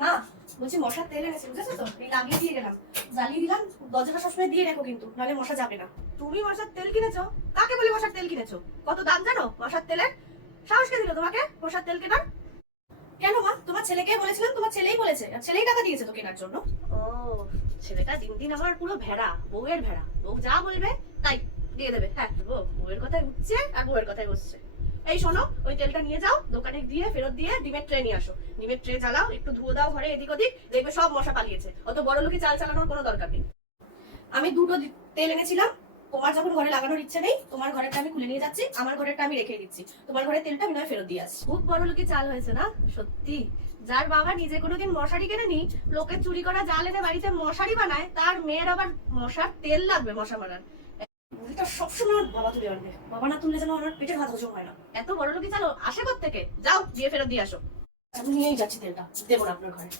মা, বলছি মশার তেল এনেছে, বুঝেছ তো? এই লাগিয়ে দিয়ে গেলাম। জ্বালিয়ে দিলাম, দরজাটা সবসময় দিয়ে রেখো কিন্তু, নাহলে মশা যাবে না। তুমি মশার তেল কিনেছো? কাকে বলে মশার তেল কিনেছো? কত দাম জানো মশার তেলের? সাহস কে দিল তোমাকে মশার তেল কেনার? কেন মা? তোমার ছেলেকে বলেছিলাম, তোমার ছেলেই বলেছে। আর ছেলেই টাকা দিয়েছে তো কেনার জন্য। ও, ছেলেটা দিন দিন আমার পুরো ভেড়া, বউয়ের ভেড়া। বউ যা বলবে, তাই দিয়ে দেবে। হ্যাঁ বউ, বউয়ের কথায় উঠছে আর বউয়ের কথায় বসছে। এই শোনো, ওই তেলটা নিয়ে যাও, দোকানে দিয়ে ফেরত দিয়ে ডিমের ট্রে নিয়ে আসো। ডিমের ট্রে জ্বালাও, একটু ধুয়ে দাও ঘরে এদিক ওদিক, দেখবে সব মশা পালিয়েছে। অত বড় লোকে চাল চালানোর কোনো দরকার নেই। আমি দুটো তেল এনেছিলাম, তোমার যখন ঘরে লাগানোর ইচ্ছে নেই, তোমার ঘরেরটা আমি খুলে নিয়ে যাচ্ছি, আমার ঘরেরটা আমি রেখে দিচ্ছি। তোমার ঘরের তেলটা আমি ফেরত দিয়ে আসছি। খুব বড় লোকে চাল হয়েছে না? সত্যি? যার বাবা নিজে কোনোদিন মশারি কেনে নি লোকের চুরি করা জাল এনে বাড়িতে মশারি বানায়, তার মেয়ের আবার মশার তেল লাগবে মশা মারার। সবসময় আমার বাবা তুলে আনবে। বাবা না তুললে যেন আমার পেটের ভাত হজম হয় না। এত বড় লোকই জানো আসে থেকে যাও দিয়ে ফেরত দিয়ে আসো। আমি নিয়েই যাচ্ছি তেলটা। দেবো না আপনার ঘরে।